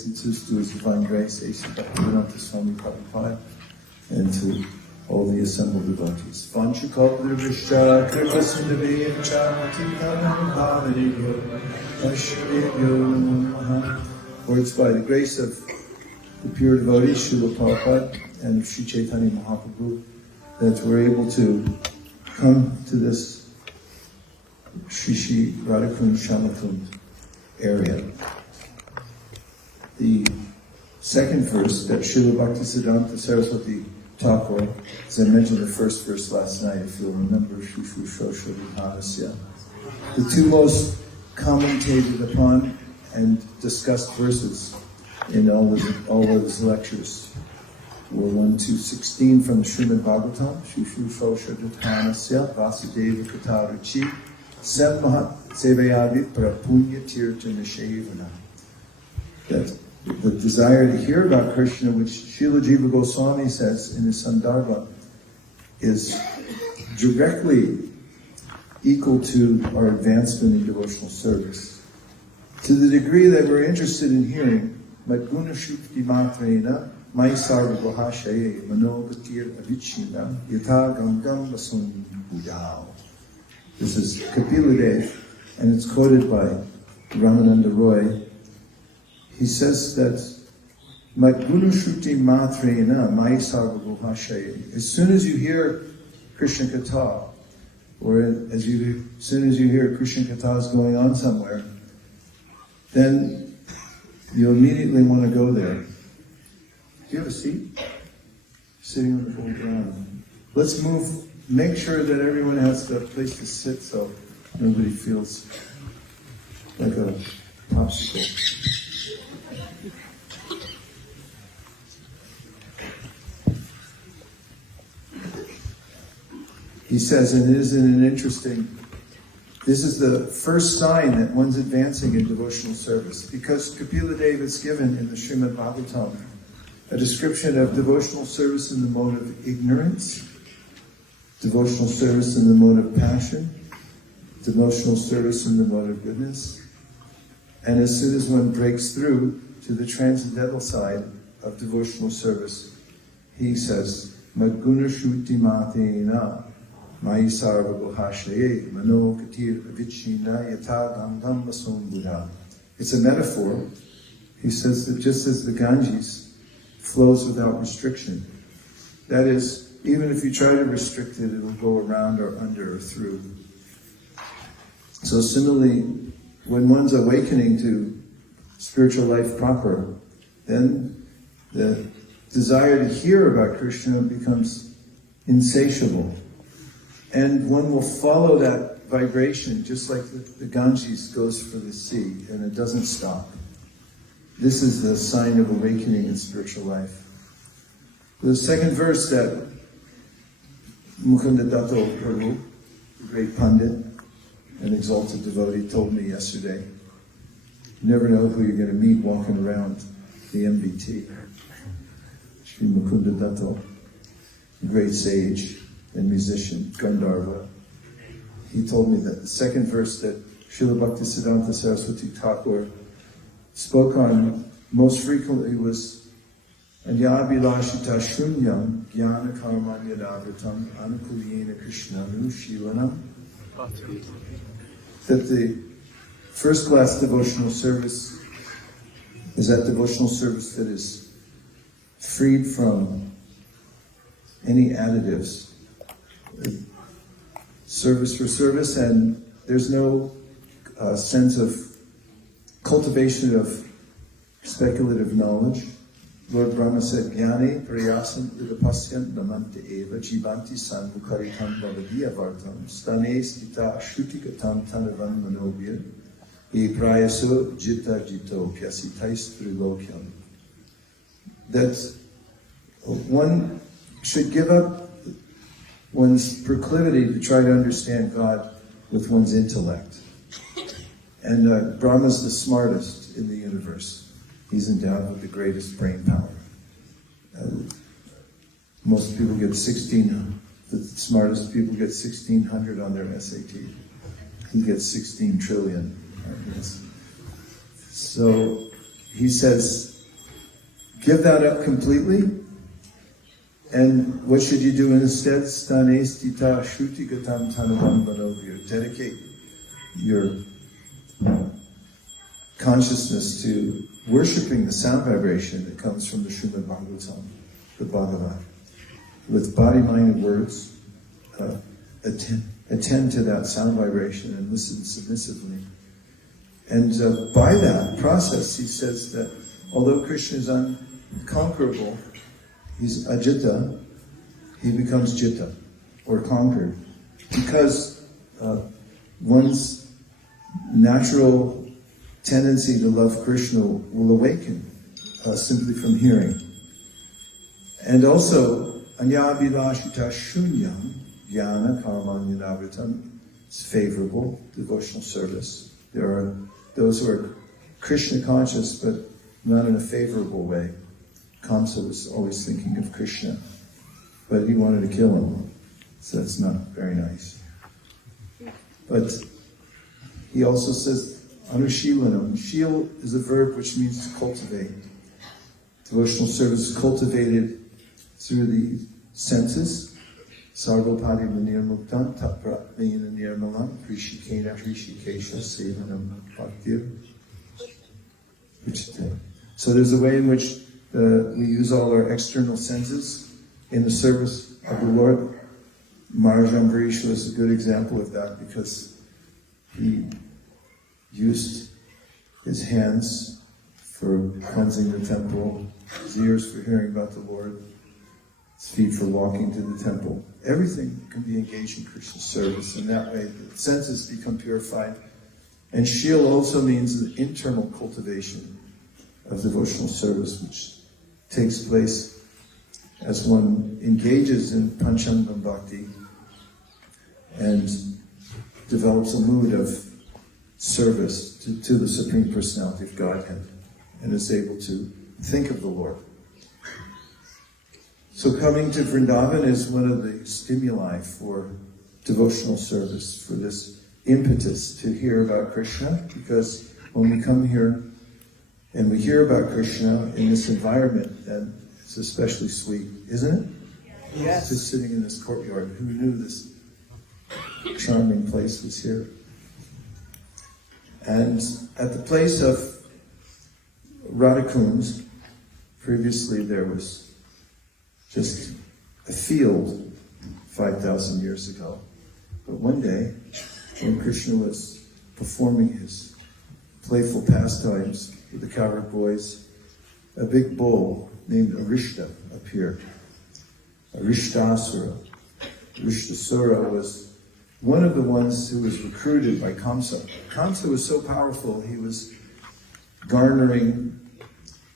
obeisances to His Divine Grace, A.C. Bhaktisiddhanta Swami Prabhupada, and to all the assembled devotees. Vanchukalpurvishya kripasindhaveccha patitanam pavanebhyo vaishnavebhyo namaha. For it's by the grace of the pure devotees, Srila Prabhupada and of Sri Chaitanya Mahaprabhu, that we're able to come to this Shri Radha Kund Śrīmatī area. The second verse that Srila Bhaktisiddhanta Saraswati Thakur, as I mentioned the first verse last night, if you'll remember, the two most commentated upon and discussed verses in all of his lectures were 1, 2, 16 from the Srimad Bhagavatam, Shushu Shosha Duttanasya Vasudeva Kataruchi Sammahat Sevayadi Prapunya Tirtha Nishayavana. That the desire to hear about Krishna, which Srila Jiva Goswami says in his Sandarbha, is directly equal to our advancement in devotional service. To the degree that we're interested in hearing, Madguna Shukti Matrena, Mai Sarva Bahashaye, Manogatir Avichina, Yata Gangam Vasum Budao. This is Kapila Dev, and it's quoted by Ramananda Roy. He says that Madguna Shukti Matrena, Mai Sarva Bahashaye. As soon as you hear Krishna Katha, or as soon as you hear Krishna Katha is going on somewhere, then you immediately want to go there. Do you have a seat? Sitting on the full ground. Let's move, make sure that everyone has a place to sit so nobody feels like a popsicle. He says, and isn't it interesting, this is the first sign that one's advancing in devotional service, because Kapila Deva is given in the Srimad Bhagavatam a description of devotional service in the mode of ignorance, devotional service in the mode of passion, devotional service in the mode of goodness, and as soon as one breaks through to the transcendental side of devotional service, he says, Madguna Shruti Matena Mai Sarva Guhashaye Mano Katir Avichina Yata Gangam Vasum Buddha. It's a metaphor. He says that just as the Ganges flows without restriction, that is, even if you try to restrict it, it will go around or under or through. So similarly, when one's awakening to spiritual life proper, then the desire to hear about Krishna becomes insatiable. And one will follow that vibration just like the Ganges goes for the sea, and it doesn't stop. This is the sign of awakening in spiritual life. The second verse that Mukund Dutta Prabhu, the great pundit, an exalted devotee, told me yesterday, you never know who you're going to meet walking around the MBT. Sri Mukund Dutta, a great sage and musician, Gandharva. He told me that the second verse that Srila Bhaktisiddhanta Saraswati Thakur spoke on most frequently was Anyabhilashita Shunyam Jnana Karmanyadavritam Anukuliyena Krishnanu Shilanam. That the first class devotional service is that devotional service that is freed from any additives. Service for service, and there's no sense of cultivation of speculative knowledge. Lord Brahma said, Jnane prayasam idapasyan namante eva jivanti san mukaritam bhavadiya vartam stane stita shrutikatam tanavan manobhya e prayaso jita jito pyasitais trilokhyam. That one should give up one's proclivity to try to understand God with one's intellect. And Brahma's the smartest in the universe. He's endowed with the greatest brain power. Most people get 16, the smartest people get 1,600 on their SAT. He gets 16 trillion. So he says, give that up completely. And what should you do instead? Stane stita shuti gatam tanavam banovir. Dedicate your consciousness to worshipping the sound vibration that comes from the Śrīmad Bhagavatam, the Bhagavad. With body, mind, and words, attend to that sound vibration and listen submissively. And by that process, he says that although Krishna is unconquerable, he's ajita, he becomes jita, or conquered. Because one's natural tendency to love Krishna will awaken simply from hearing. And also, anyabhilashita shunyam jnana karmanyanavitam is favorable, devotional service. There are those who are Krishna conscious, but not in a favorable way. Kamsa was always thinking of Krishna, but he wanted to kill him, so that's not very nice. But he also says, anushilanam. Shil is a verb which means to cultivate. Devotional service is cultivated through the senses. Sarvapadi manirmuktam tapratmena nirmalam prishikena prishikesha sevanam bhaktir. So there's a way in which we use all our external senses in the service of the Lord. Maharaj Ambarish was a good example of that because he used his hands for cleansing the temple, his ears for hearing about the Lord, his feet for walking to the temple. Everything can be engaged in Krishna's service, and that way the senses become purified. And shil also means the internal cultivation of devotional service, which takes place as one engages in Panchamgam Bhakti and develops a mood of service to the Supreme Personality of Godhead and is able to think of the Lord. So coming to Vrindavan is one of the stimuli for devotional service, for this impetus to hear about Krishna, because when we come here and we hear about Krishna in this environment, then it's especially sweet, isn't it? Yes. Just sitting in this courtyard. Who knew this charming place was here? And at the place of Radha Kund, previously there was just a field 5,000 years ago. But one day, when Krishna was performing his playful pastimes with the cowherd boys, a big bull named Arishta appeared. Arishtasura. Arishtasura was one of the ones who was recruited by Kamsa. Kamsa was so powerful, he was garnering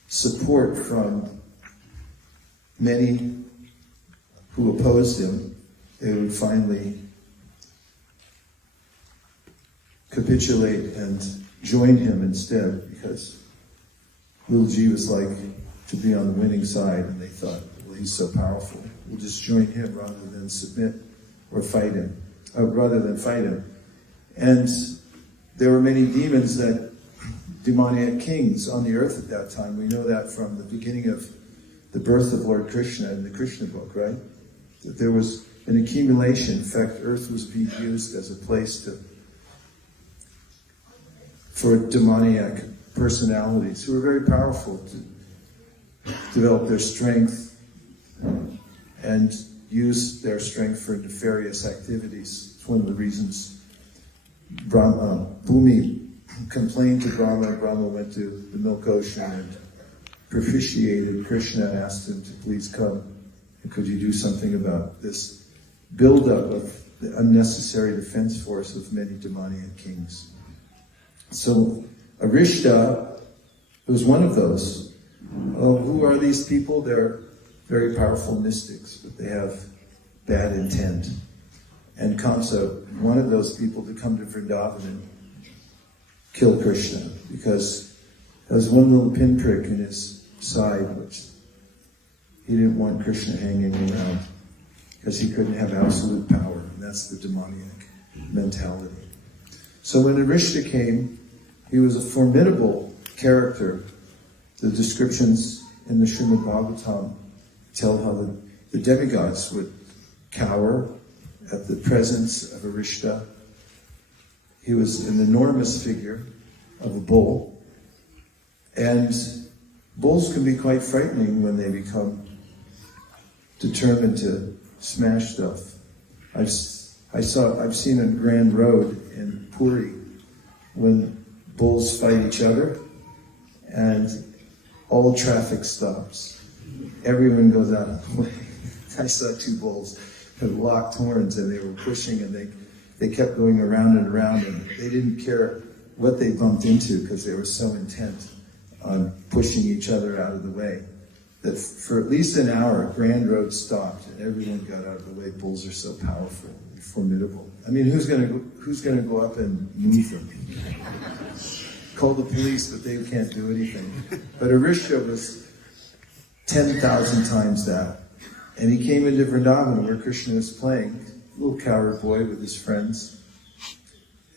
support from many who opposed him. They would finally capitulate and join him instead, because little G was like to be on the winning side, and they thought, well, he's so powerful, we'll just join him rather than submit or fight him, And there were many demons, that demoniac kings on the earth at that time. We know that from the beginning of the birth of Lord Krishna in the Krishna book, right? That there was an accumulation. In fact, earth was being used as a place for demoniac personalities who were very powerful to develop their strength and use their strength for nefarious activities. It's one of the reasons Bhumi complained to Brahma, and Brahma went to the milk ocean and propitiated Krishna and asked him to please come. And could you do something about this buildup of the unnecessary defense force of many demoniac kings? So Arishta was one of those. Who are these people? They're very powerful mystics, but they have bad intent. And Kamsa wanted those people to come to Vrindavan and kill Krishna, because there was one little pinprick in his side, which he didn't want Krishna hanging around, because he couldn't have absolute power, and that's the demoniac mentality. So when Arishta came, he was a formidable character. The descriptions in the Śrīmad Bhagavatam tell how the demigods would cower at the presence of Arishta. He was an enormous figure of a bull, and bulls can be quite frightening when they become determined to smash stuff. I've seen a grand road in Puri when bulls fight each other, and all traffic stops. Everyone goes out of the way. I saw two bulls who locked horns, and they were pushing, and they kept going around and around, and they didn't care what they bumped into because they were so intent on pushing each other out of the way that for at least an hour, Grand Road stopped and everyone got out of the way. Bulls are so powerful, formidable. I mean, who's going to go up and move them? Call the police, but they can't do anything. But Arishta was 10,000 times that. And he came into Vrindavan where Krishna was playing, a little coward boy with his friends.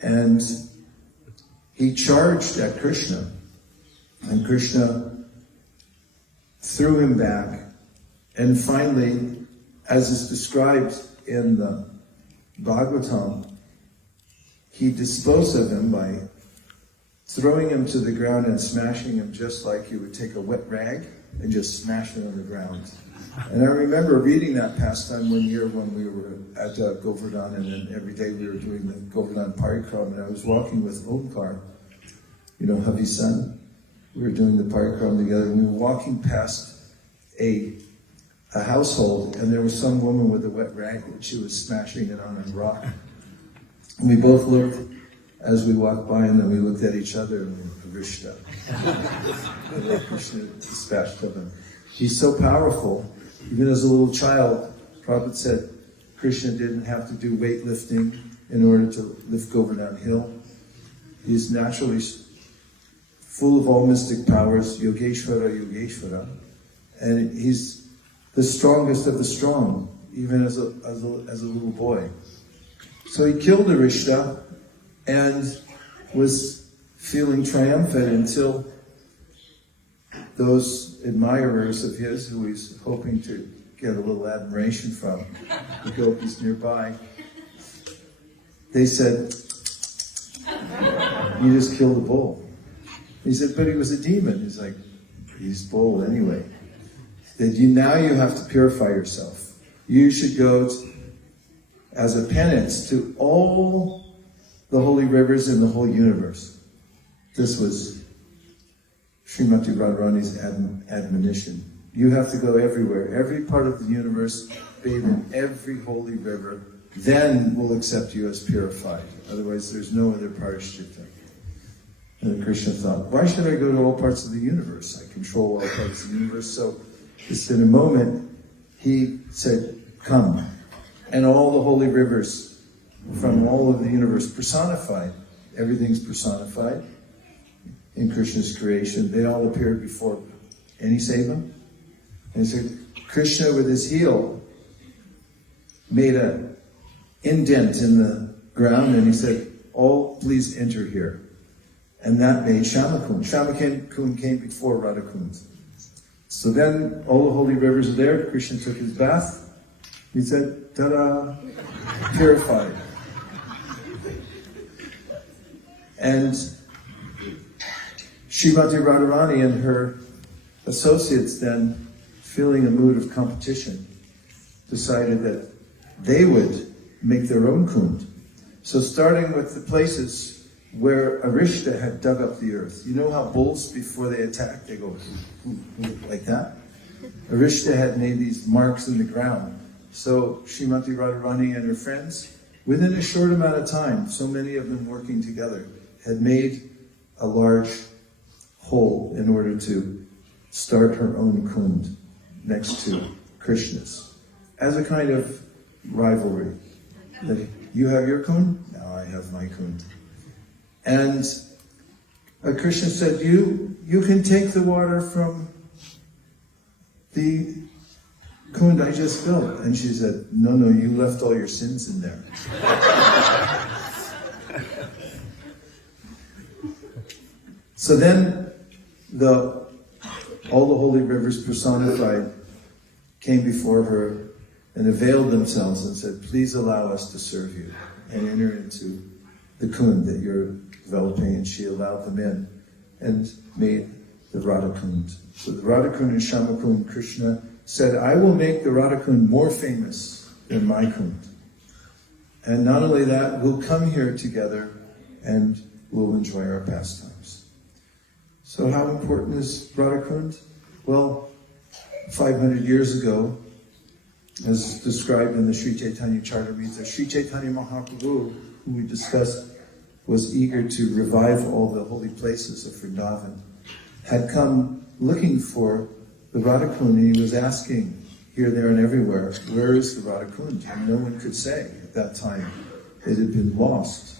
And he charged at Krishna. And Krishna threw him back. And finally, as is described in the Bhagavatam, he disposed of him by throwing him to the ground and smashing him just like you would take a wet rag and just smash it on the ground. And I remember reading that pastime one year when we were at Govardhan, and then every day we were doing the Govardhan parikīrtitaḥ, and I was walking with Omkar, hubby's son. We were doing the parikīrtitaḥ together, and we were walking past a household, and there was some woman with a wet rag, and she was smashing it on a rock. And we both looked as we walked by, and then we looked at each other, and we were Arishta. And then Krishna dispatched of him. He's so powerful. Even as a little child, Prabhupada said Krishna didn't have to do weightlifting in order to lift Govardhan Hill. He's naturally full of all mystic powers, Yogeshwara, and he's the strongest of the strong, even as a little boy. So he killed Arishta and was feeling triumphant until those admirers of his, who he's hoping to get a little admiration from, the gopis nearby, they said, "You just killed a bull." He said, "But he was a demon." He's like, "He's bull anyway." That now you have to purify yourself. You should go as a penance to all the holy rivers in the whole universe. This was Śrīmatī Rādhārāṇi's admonition. You have to go everywhere, every part of the universe, bathe in every holy river, then we'll accept you as purified. Otherwise there's no other parikīrtitaḥ. And Krishna thought, why should I go to all parts of the universe? I control all parts of the universe. So just in a moment, he said, "Come." And all the holy rivers from all of the universe personified. Everything's personified in Krishna's creation. They all appeared before. And he saved them. And he said, Krishna with his heel made an indent in the ground, and he said, "All please enter here." And that made Śrīmatī. Śrīmatī came before Radha Kund. So then all the holy rivers are there. Krishna took his bath. He said, "Ta-da, purified." And Śrīmatī Rādhārāṇi and her associates then, feeling a mood of competition, decided that they would make their own kund. So starting with the places where Arishta had dug up the earth. You know how bulls, before they attack, they go like that? Arishta had made these marks in the ground. So Śrīmatī Rādhārāṇi and her friends, within a short amount of time, so many of them working together, had made a large hole in order to start her own kund next to Krishna's, as a kind of rivalry. That you have your kund, now I have my kund. And Krishna said, you can take the water from the kund I just built. And she said, no, you left all your sins in there. So then the all the holy rivers personified came before her and availed themselves and said, please allow us to serve you and enter into the Kund that you're developing. And she allowed them in and made the Radha Kund. So the Radha Kund and Shama Kund, Krishna said, I will make the Radha Kund more famous than my Kund. And not only that, we'll come here together and we'll enjoy our pastimes. So how important is Radha Kund? Well, 500 years ago, as described in the Sri Chaitanya Charitamrita, Sri Chaitanya Mahaprabhu, who we discussed, was eager to revive all the holy places of Vrindavan, had come looking for the Radha Kund, and he was asking here, there, and everywhere, where is the Radha Kund? And no one could say at that time. It had been lost.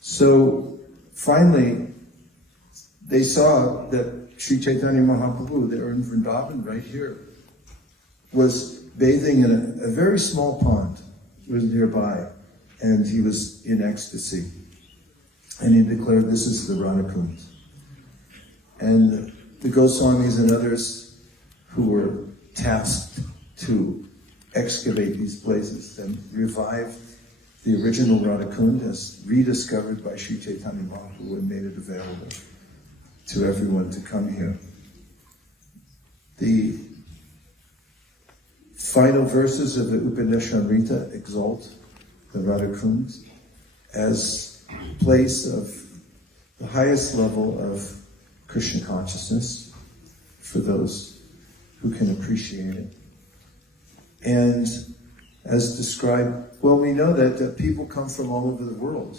So finally, they saw that Sri Chaitanya Mahaprabhu, there in Vrindavan, right here, was bathing in a very small pond. It was nearby, and he was in ecstasy. And he declared, this is the Radha Kund. And the Goswamis and others who were tasked to excavate these places and revive the original Radha Kund as rediscovered by Sri Chaitanya Mahaprabhu and made it available to everyone to come here. The final verses of the Upanishadamrita exalt the Radha Kund as a place of the highest level of Krishna consciousness for those who can appreciate it. And as described, well, we know that people come from all over the world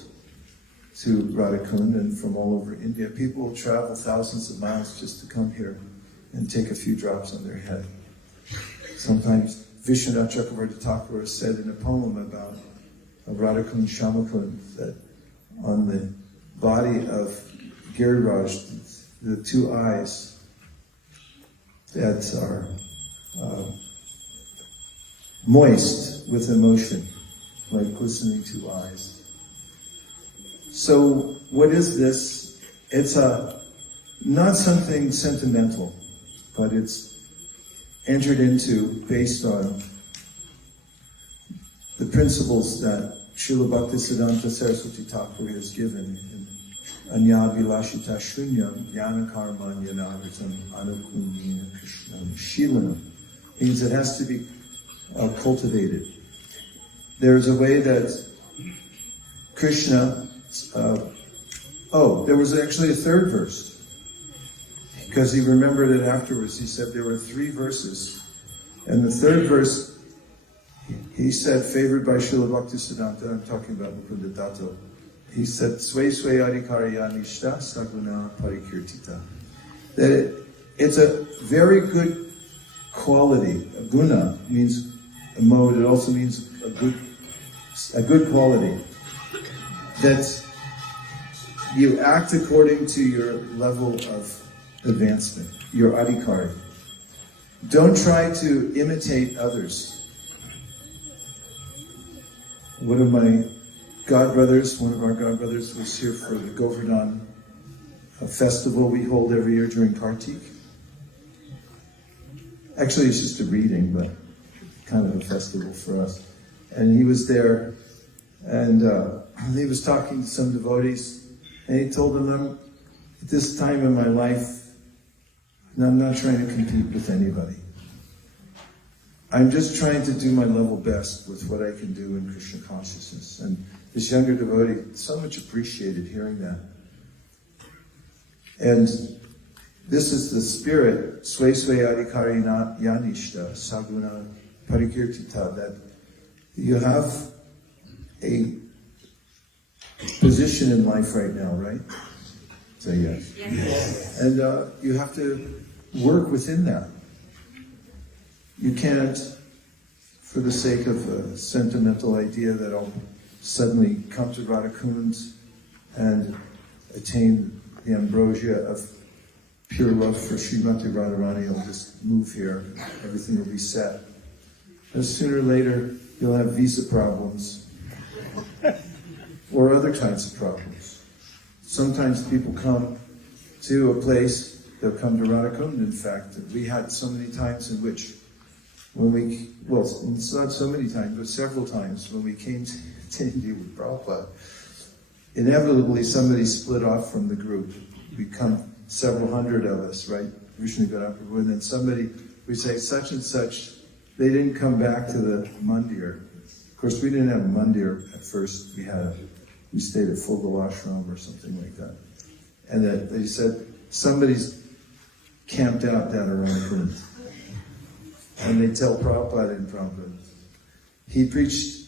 to Radha Kund and from all over India. People will travel thousands of miles just to come here and take a few drops on their head. Sometimes Vishwanath Chakravarti Thakur said in a poem about Radha Kund, Shama Kund, that on the body of Giriraj, the two eyes that are moist with emotion, like glistening two eyes. So what is this? It's not something sentimental, but it's entered into based on the principles that Srila Bhaktisiddhanta Saraswati Thakur has given in Anya Vilashita Shunyam Yana Karma Yanagritam Anukundina Krishnam Shilanam. Means it has to be cultivated. There's a way that Krishna, there was actually a third verse, because he remembered it afterwards. He said there were 3 verses, and the third verse, he said, favored by Srila Bhaktisiddhanta, I'm talking about Mukund Dutta, he said, adhikar niṣṭhā saguna parikīrtitaḥ. That it's a very good quality. A guna means a mode, it also means a good quality. That you act according to your level of advancement, your adhikar. Don't try to imitate others. One of our godbrothers was here for the Govardhan Festival we hold every year during Kartik. Actually, it's just a reading, but kind of a festival for us. And he was there, and he was talking to some devotees, and he told them, at this time in my life, I'm not trying to compete with anybody. I'm just trying to do my level best with what I can do in Krishna consciousness. And this younger devotee so much appreciated hearing that. And this is the spirit, adhikare niṣṭhā saguna parikīrtitaḥ, that you have a position in life right now, right? Say yes. Yes. And you have to work within that. You can't, for the sake of a sentimental idea that I'll suddenly come to Radha Kund and attain the ambrosia of pure love for Śrīmatī Rādhārāṇi, I'll just move here, everything will be set. And sooner or later, you'll have visa problems or other kinds of problems. Sometimes people come to a place they'll come to Radha Kund, in fact. We had so many times in which, well, it's not so many times, but several times when we came to India with Prabhupada, inevitably somebody split off from the group. We come several hundred of us, right? Vishnu Gadaprabhu, and then somebody, we say such and such, they didn't come back to the mandir. Of course, we didn't have a mandir at first. We stayed at Fogal Ashram or something like that. And that they said, somebody's camped out down around Kund. And they tell Prabhupada in Prabhupada. He preached,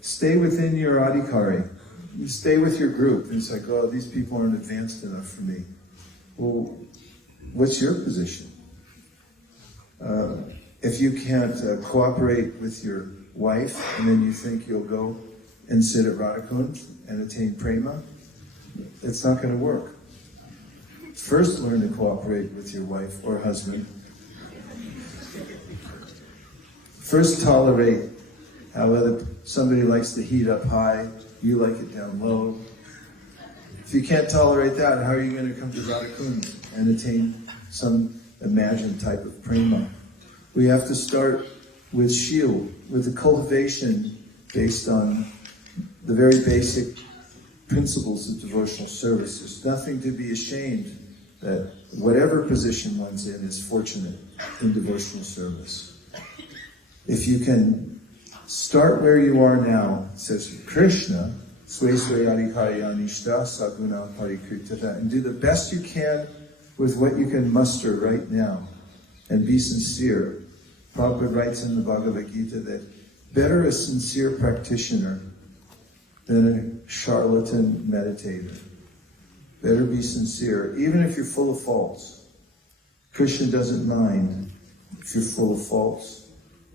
stay within your adhikare. You stay with your group. And it's like, oh, these people aren't advanced enough for me. Well, what's your position? If you can't cooperate with your wife, and then you think you'll go and sit at Radha Kund and attain prema, it's not going to work. First, learn to cooperate with your wife or husband. First, tolerate how somebody likes the heat up high, you like it down low. If you can't tolerate that, how are you going to come to Radha Kund and attain some imagined type of prema? We have to start with shil, with the cultivation based on the very basic principles of devotional service. There's nothing to be ashamed that whatever position one's in is fortunate in devotional service. If you can start where you are now, it says Krishna, sway adhikar niṣṭhā sa guṇaḥ parikīrtitaḥ, and do the best you can with what you can muster right now, and be sincere. Prabhupada writes in the Bhagavad Gita that better a sincere practitioner than a charlatan meditator. Better be sincere, even if you're full of faults. Krishna doesn't mind if you're full of faults,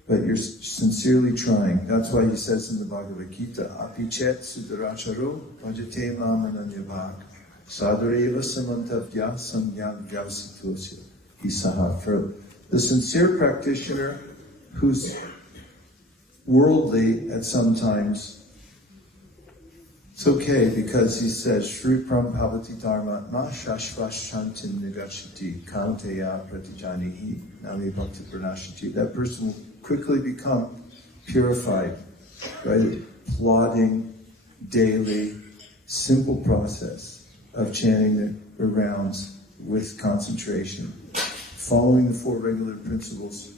but you're sincerely trying. That's why he says in the Bhagavad Gita, apichet sudaracharo bhajate mamananyabhak sadhareva samantavya samyam vyavasitosya isaha. For the sincere practitioner who's worldly at some times, it's okay, because he says, Shri Prambhavati Dharmatma Shashvash Chantin Nigachati Kanteya Pratijanihi Nami Bhakti Pranashati. That person will quickly become purified by the plodding, daily, simple process of chanting the rounds with concentration, following the four regular principles,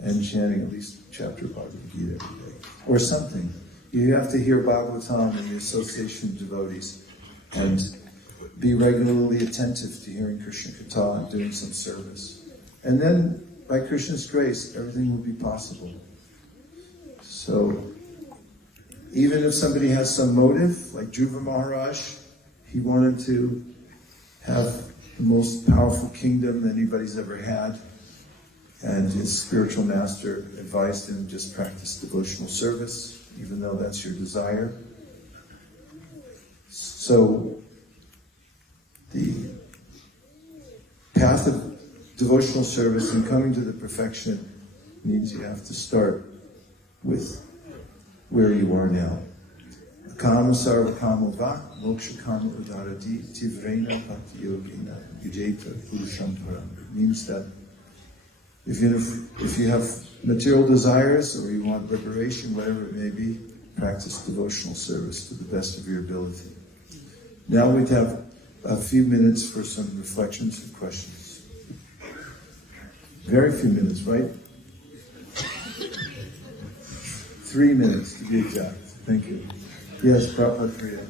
and chanting at least a chapter of Bhagavad Gita every day, or something. You have to hear Bhagavatam in the association of devotees and be regularly attentive to hearing Krishna Katha and doing some service. And then, by Krishna's grace, everything will be possible. So, even if somebody has some motive, like Dhruva Maharaj, he wanted to have the most powerful kingdom anybody's ever had, and his spiritual master advised him just practice devotional service, even though that's your desire. So, the path of devotional service and coming to the perfection means you have to start with where you are now. Kama sarva kama vak, moksha kama udarati, tivrena bhakti yogina, yujeta purusham param. Means that if you have material desires, or you want liberation, whatever it may be, practice devotional service to the best of your ability. Now we'd have a few minutes for some reflections and questions. Very few minutes, right? 3 minutes to be exact. Thank you. Yes, Prabhupada Priya.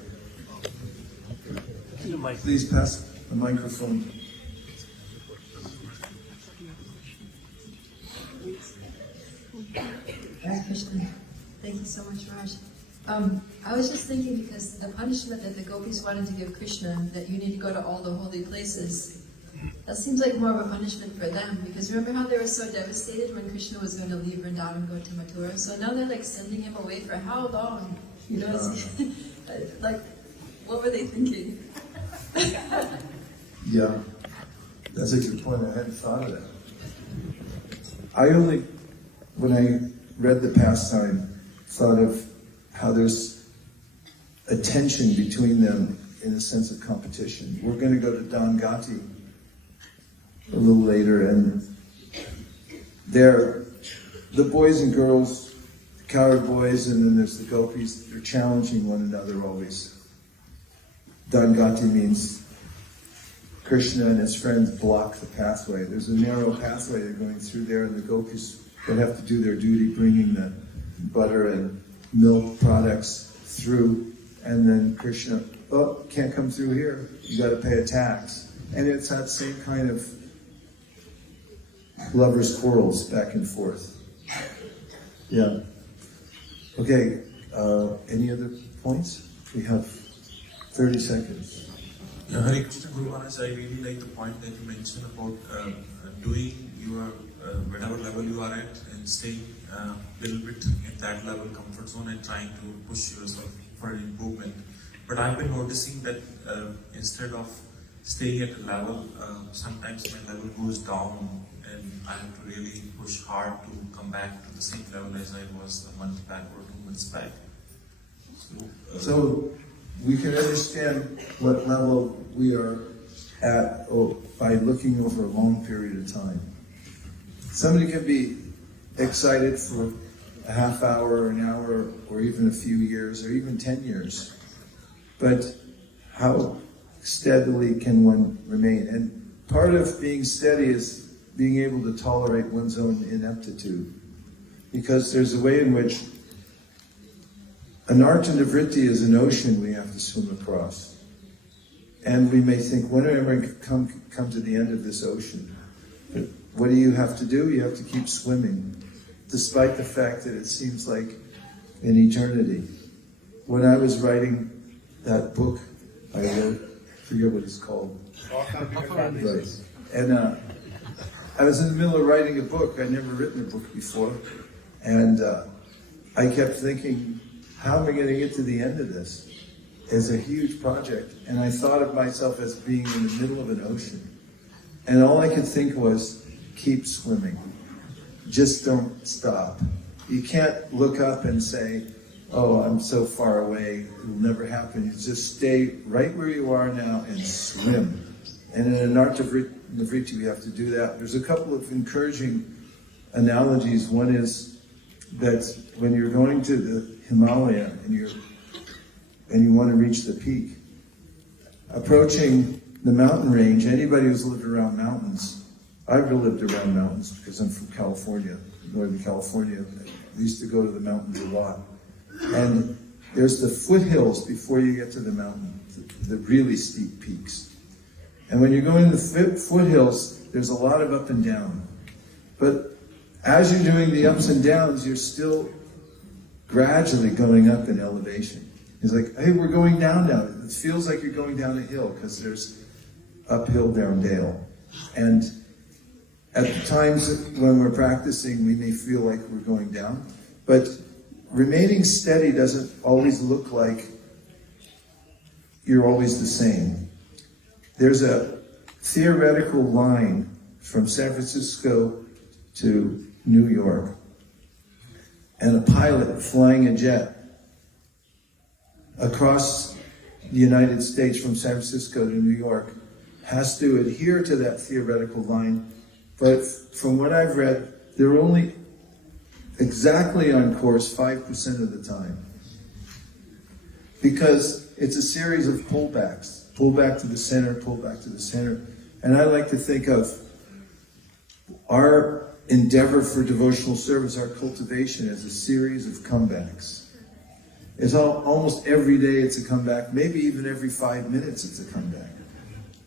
Please pass the microphone. Hare Krishna. Thank you so much, Raj. I was just thinking, because the punishment that the gopis wanted to give Krishna, that you need to go to all the holy places, that seems like more of a punishment for them, because remember how they were so devastated when Krishna was going to leave Vrindavan and go to Mathura? So now they're like sending him away for how long? You know, like, what were they thinking? Yeah, that's a good point. I hadn't thought of that. When I read the pastime, thought of how there's a tension between them in a sense of competition. We're going to go to Dangati, a little later, and they're the boys and girls, the cowherd boys, and then there's the gopis. They're challenging one another always. Dangati means Krishna and his friends block the pathway. There's a narrow pathway they're going through there, and the gopis would have to do their duty bringing the butter and milk products through, and then Krishna, oh, can't come through here, you got to pay a tax. And it's that same kind of lovers' quarrels back and forth. Yeah. Okay, any other points? We have 30 seconds. Yeah, Hare Krishna Guru Maharaj, I really like the point that you mentioned about doing your whatever level you are at and staying a little bit in that level comfort zone and trying to push yourself for an improvement. But I've been noticing that instead of staying at a level, sometimes my level goes down and I have to really push hard to come back to the same level as I was a month back or 2 months back. So we can understand what level we are at by looking over a long period of time. Somebody can be excited for a half hour, or an hour, or even a few years, or even 10 years. But how steadily can one remain? And part of being steady is being able to tolerate one's own ineptitude. Because there's a way in which an artha-nivritti is an ocean we have to swim across. And we may think, when am I going to come to the end of this ocean? But what do you have to do? You have to keep swimming, despite the fact that it seems like an eternity. When I was writing that book I wrote, I forget what it's called. Right. And I was in the middle of writing a book. I'd never written a book before. And I kept thinking, how am I going to get to the end of this? It's a huge project. And I thought of myself as being in the middle of an ocean. And all I could think was, keep swimming. Just don't stop. You can't look up and say, oh, I'm so far away, it will never happen. You just stay right where you are now and swim. And in an artha-nivritti, we have to do that. There's a couple of encouraging analogies. One is that when you're going to the Himalaya and you want to reach the peak, approaching the mountain range, anybody who's lived around mountains, I've lived around mountains because I'm from California, Northern California. We used to go to the mountains a lot. And there's the foothills before you get to the mountain, the really steep peaks. And when you're going to the foothills, there's a lot of up and down. But as you're doing the ups and downs, you're still gradually going up in elevation. It's like, hey, we're going down now. It feels like you're going down a hill because there's uphill, down dale. And at the times when we're practicing, we may feel like we're going down. But remaining steady doesn't always look like you're always the same. There's a theoretical line from San Francisco to New York, and a pilot flying a jet across the United States from San Francisco to New York has to adhere to that theoretical line, but from what I've read, they're only exactly on course 5% of the time. Because it's a series of pullbacks. Pull back to the center, pull back to the center. And I like to think of our endeavor for devotional service, our cultivation, as a series of comebacks. It's almost every day it's a comeback, maybe even every 5 minutes it's a comeback.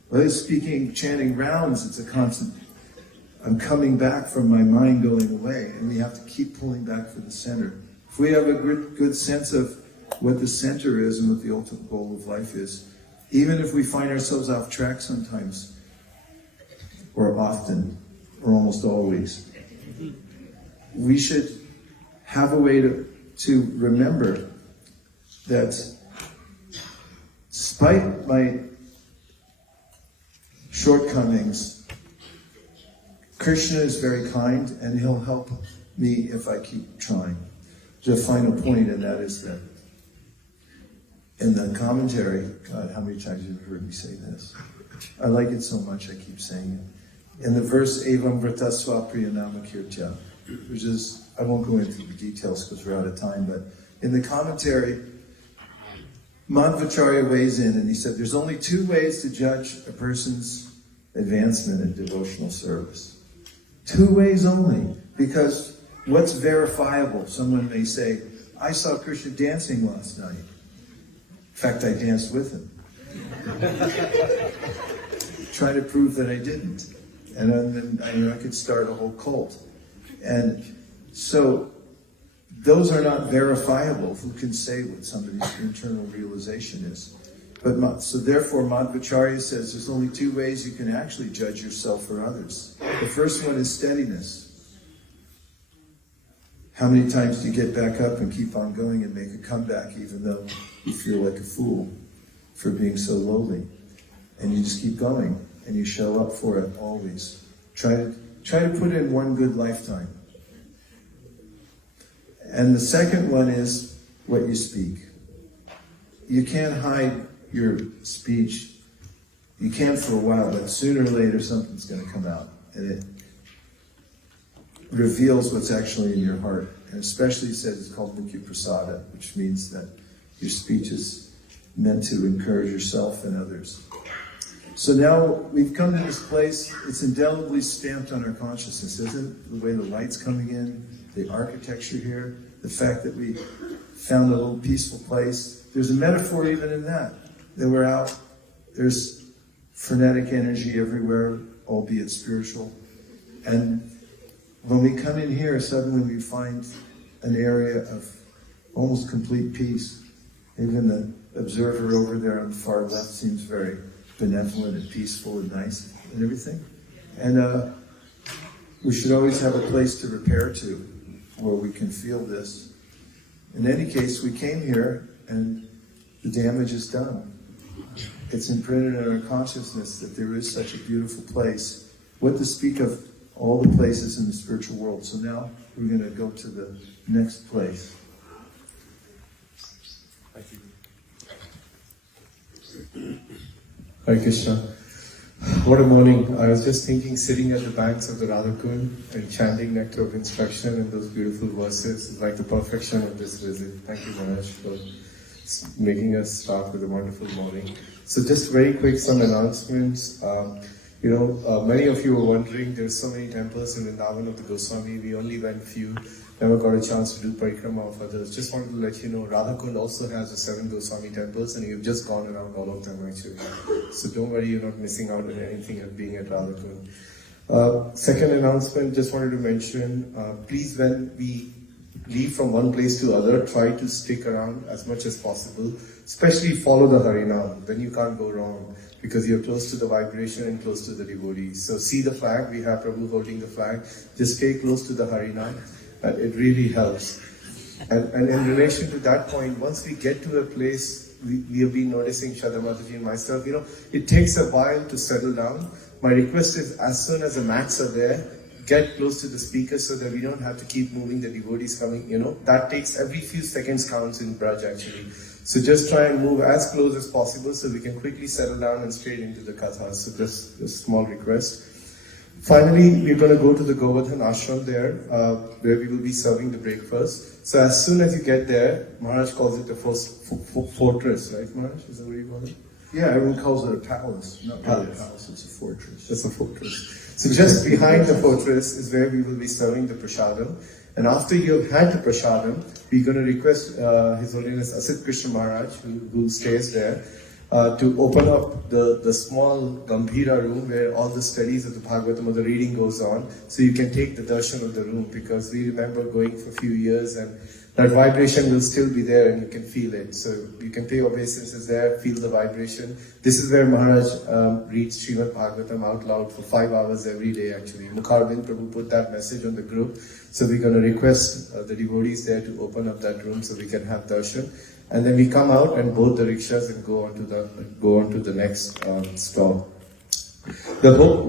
Whether it's speaking, chanting rounds, it's a constant. I'm coming back from my mind going away, and we have to keep pulling back for the center. If we have a good sense of what the center is and what the ultimate goal of life is, even if we find ourselves off track sometimes, or often, or almost always, we should have a way to remember that despite my shortcomings, Krishna is very kind and he'll help me if I keep trying. There's a final point, and that is that in the commentary, God, how many times have you heard me say this? I like it so much I keep saying it. in the verse Evam Vratasva Priyanama Kirtya, which is, I won't go into the details because we're out of time, but in the commentary, Madhvacharya weighs in and he said there's only two ways to judge a person's advancement in devotional service. Two ways only, because what's verifiable? Someone may say, I saw Krishna dancing last night. In fact, I danced with him. Trying to prove that I didn't. And then I could start a whole cult. And so, those are not verifiable. Who can say what somebody's internal realization is? But so therefore, Madhvacharya says there's only two ways you can actually judge yourself or others. The first one is steadiness. How many times do you get back up and keep on going and make a comeback even though you feel like a fool for being so lowly? And you just keep going and you show up for it always. Try to put in one good lifetime. And the second one is what you speak. You can't hide your speech. You can for a while, but sooner or later something's going to come out. And it reveals what's actually in your heart. And especially, he says, it's called Mukya Prasada, which means that your speech is meant to encourage yourself and others. So now we've come to this place, it's indelibly stamped on our consciousness, isn't it? The way the light's coming in, the architecture here, the fact that we found a little peaceful place. There's a metaphor even in that we're out, there's frenetic energy everywhere, albeit spiritual. And when we come in here, suddenly we find an area of almost complete peace. Even the observer over there on the far left seems very benevolent and peaceful and nice and everything. And we should always have a place to repair to where we can feel this. In any case, we came here and the damage is done. It's imprinted in our consciousness that there is such a beautiful place. What to speak of all the places in the spiritual world. So now we're going to go to the next place. Thank you. Hare Krishna. What a morning. I was just thinking, sitting at the banks of the Radha Kund and chanting Nectar of Instruction and those beautiful verses is like the perfection of this visit. Thank you, Maharaj, for making us start with a wonderful morning. So just very quick, some announcements. Many of you were wondering, there's so many temples in Vrindavan of the Goswami. We only went few, never got a chance to do parikrama of others. Just wanted to let you know, Radha Kund also has the 7 Goswami temples, and you've just gone around all of them actually. So don't worry, you're not missing out on anything of being at Radha Kund. Second announcement, just wanted to mention, please when we leave from one place to other, try to stick around as much as possible. Especially follow the Harinam, then you can't go wrong, because you're close to the vibration and close to the devotees. So see the flag, we have Prabhu holding the flag, just stay close to the Harinam, and it really helps. And in relation to that point, once we get to a place, we have been noticing, Shraddha Mataji and myself, it takes a while to settle down. My request is, as soon as the mats are there, get close to the speakers so that we don't have to keep moving the devotees coming, that takes every few seconds counts in Braj actually. So just try and move as close as possible so we can quickly settle down and straight into the katha. So just a small request. Finally, we're going to go to the Govardhan ashram there, where we will be serving the breakfast. So as soon as you get there, Maharaj calls it the fortress, right Maharaj? Is that what you call it? Yeah, everyone calls it a palace. Not really a palace, it's a fortress. It's a fortress. So just behind the fortress is where we will be serving the prasadam. And after you have had the prasadam, we're going to request His Holiness Asit Krishna Maharaj, who stays there, to open up the small Gambhira room where all the studies of the Bhagavatam or the reading goes on. So you can take the darshan of the room, because we remember going for a few years and that vibration will still be there and you can feel it. So you can pay obeisances there, feel the vibration. This is where Maharaj reads Srimad Bhagavatam out loud for 5 hours every day actually. Mukharvind Prabhu put that message on the group. So we're going to request the devotees there to open up that room so we can have darshan. And then we come out and board the rickshaws and go on to the next stop.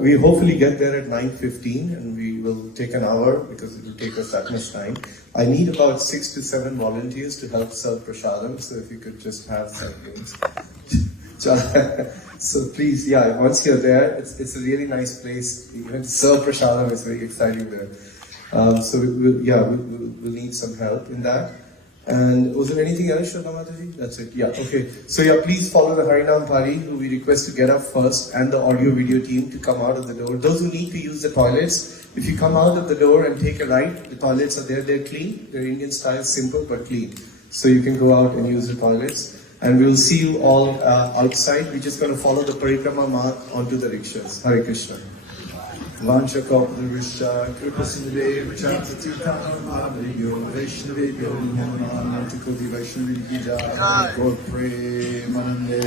We hopefully get there at 9:15 and we will take an hour because it will take us that much time. I need about 6 to 7 volunteers to help serve prasadam, so if you could just have some things. So please, yeah, once you're there, it's a really nice place. Even serve prasadam is very exciting there. So we'll need some help in that. And was there anything else, Shraddha Mataji? That's it. Yeah, okay. So yeah, please follow the Harinam Pari, who we request to get up first, and the audio video team to come out of the door. Those who need to use the toilets, if you come out of the door and take a right, the toilets are there. They're clean. They're Indian style, simple but clean. So you can go out and use the toilets. And we'll see you all outside. We're just going to follow the parikrama mark onto the rickshaws. Hare Krishna. Vancha kalpataruscha kripasindhe vachantatirthanamabhyo Vaishnavebhyo namo namo Vaishnaviki jai Gaur Premanande.